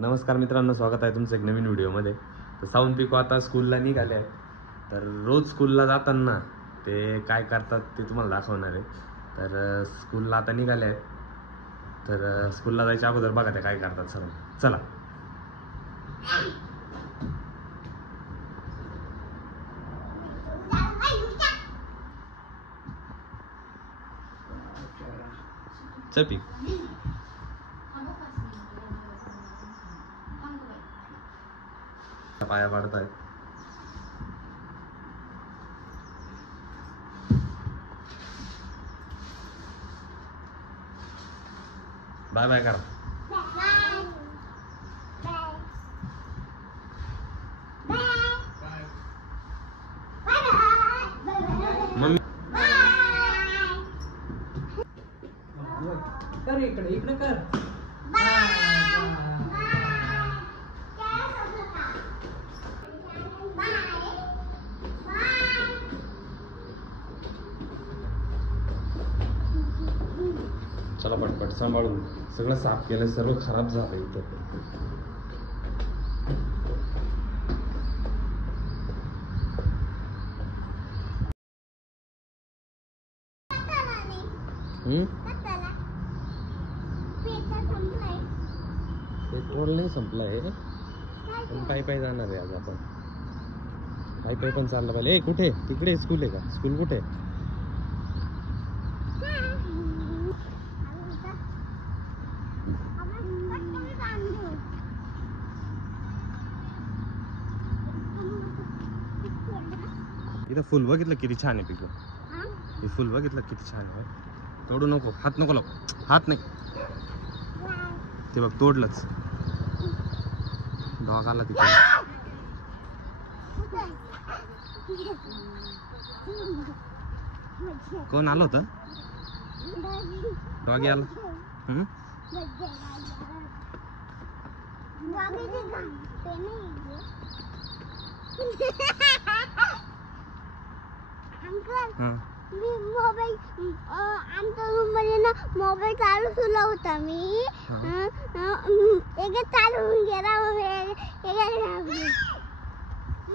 नमस्कार मित्रांनो, स्वागत आहे तुमचं एक नवीन व्हिडिओमध्ये. तर साऊंड पिको आता स्कूलला निघाले आहे. तर रोज स्कूलला जाताना ते काय करतात ते तुम्हाला दाखवणार आहे. तर स्कूलला आता निघाले आहेत. तर स्कूलला जायच्या अगोदर बघा ते काय करतात सर्व. चला. चपी पाया पाडत आहेत. बाय बाय करा. मम्मी कर इकडे इकडे कर. चला पटपट सांभाळून. सगळं साफ केलं, सर्व खराब झालं इथं. पेट्रोल नाही संपलंय, पण पायी पायी जाणार आहे आज आपण. पायी पायी पण चाललं पाहिजे. कुठे? तिकडे स्कूल आहे का? स्कूल कुठे? इथं फुल बघितलं किती छान आहे पिकं. हे फुल बघितलं किती छान आहे. तोडू नको, हात नको लावू. हात नाही. ते बघ तोडलंच. डॉग आला तिथे. कोण आलं होतं? डॉगी आला. मी मोबाईल आमच्या रूम मध्ये ना मोबाईल चालू सुद्धा होता. मी एक चालू गेला.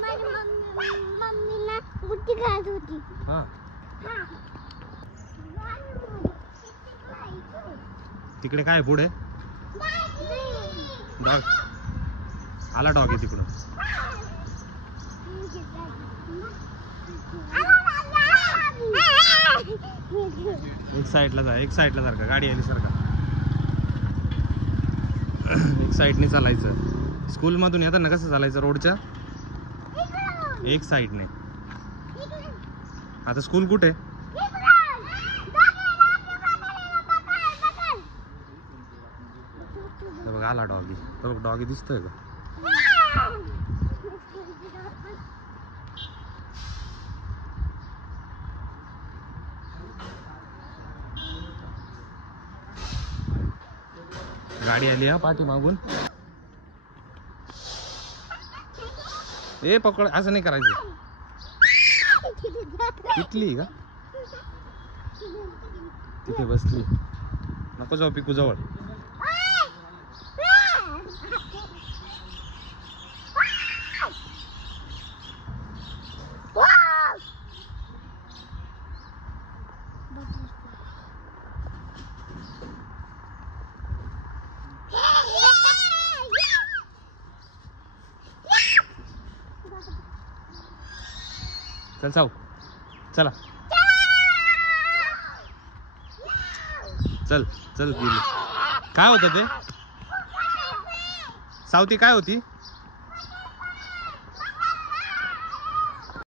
माझी मम्मी ना गुट्टी खेळत होती. तिकडे काय पुढे? डॉग आला. डॉग आहे तिकडून. एक साईडला जा, एक साईडला सारखा. गाडी आली सारखा. एक साईडने चालायचं. स्कूल मधून येताना कसं चालायचं? रोडच्या एक साईडने. आता स्कूल कुठे? बघ आला डॉगी. बघ डॉगी दिसतोय का? गाडी आली हा पाठी मागून. ए पकड, असं नाही करायचं. तिथली का? तिथे बसली. नको जाऊ पिकू जवळ. चल साऊ, चला. चल चल. काय होतं ते? सावती काय होती?